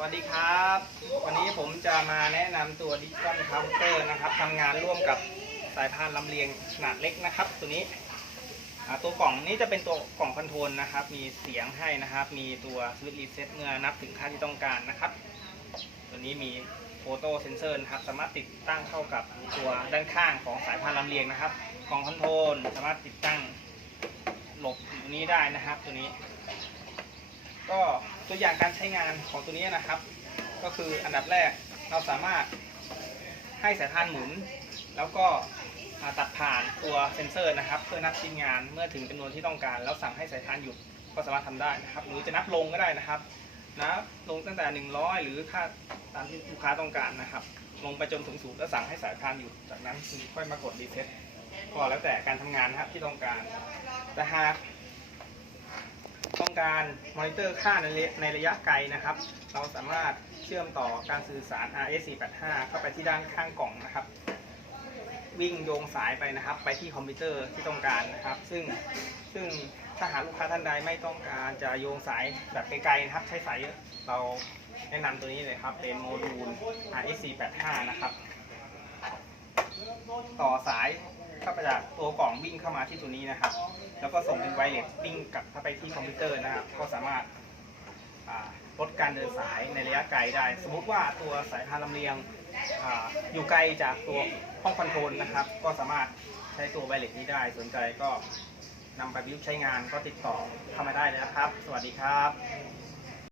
วัสดีครับ วันนี้ผมจะมาแนะนำตัวดิจิตอลคาน์เตอร์นะครับทำงานร่วมกับสายพานลำเลียงขนาดเล็กนะครับ ตัวนี้ตัวกล่องนี้จะเป็นตัวกล่องคอนโทรลนะครับ มีเสียงให้นะครับ มีตัวสวิตช์รีเซ็ตเมื่อนับถึงค่าที่ต้องการนะครับ ตัวนี้มีโฟโต้เซนเซอร์นะครับ สามารถติดตั้งเข้ากับตัวด้านข้างของสายพานลำเลียงนะครับ กล่องคอนโทรลสามารถติดตั้งหลบอยู่ตรงนี้ได้นะครับ ตัวนี้ ก็ตัวอย่างการใช้งานของตัวนี้นะครับ ก็คืออันดับแรกเราสามารถให้สายพานหมุน แล้วก็ตัดผ่านตัวเซ็นเซอร์นะครับ เพื่อนับชิ้นงานเมื่อถึงจำนวนที่ต้องการ แล้วสั่งให้สายพานหยุดก็สามารถทำได้นะครับ หรือจะนับลงก็ได้นะครับนับลงตั้งแต่ 100 หรือค่าตามที่ลูกค้าต้องการนะครับ ลงไปจนถึงศูนย์แล้วสั่งให้สายพานหยุดจากนั้นค่อยมากดรีเซ็ตก็แล้วแต่การทำงานนะครับที่ต้องการแต่หาก ต้องการมอนิเตอร์ค่าในระยะในระยะไกลนะครับ เราสามารถเชื่อมต่อการสื่อสาร RS485 เข้าไปที่ด้านข้างกล่องนะครับ วิ่งโยงสายไปนะครับ ไปที่คอมพิวเตอร์ที่ต้องการนะครับ ซึ่งซึ่งถ้าหากลูกค้าท่านใดไม่ต้องการจะโยงสายแบบไกลๆนะครับ ใช้สายเยอะเราแนะนำตัวนี้เลยครับ เป็นโมดูล RS485 นะครับ ต่อสาย เข้าไปจากตัวกล่องวิ่งเข้ามาที่ตัวนี้นะครับ แล้วก็ส่งเป็นไวเลสวิ่งกลับเข้าไปที่คอมพิวเตอร์นะครับ ก็สามารถลดการเดินสายในระยะไกลได้ สมมุติว่าตัวสายพานลำเลียงออยู่ไกลจากตัวห้องคอนโทรลนะครับ ก็สามารถใช้ตัวไวเลสนี้ได้ สนใจก็นำไปวิวใช้งานก็ติดต่อเข้ามาได้เลยนะครับ สวัสดีครับ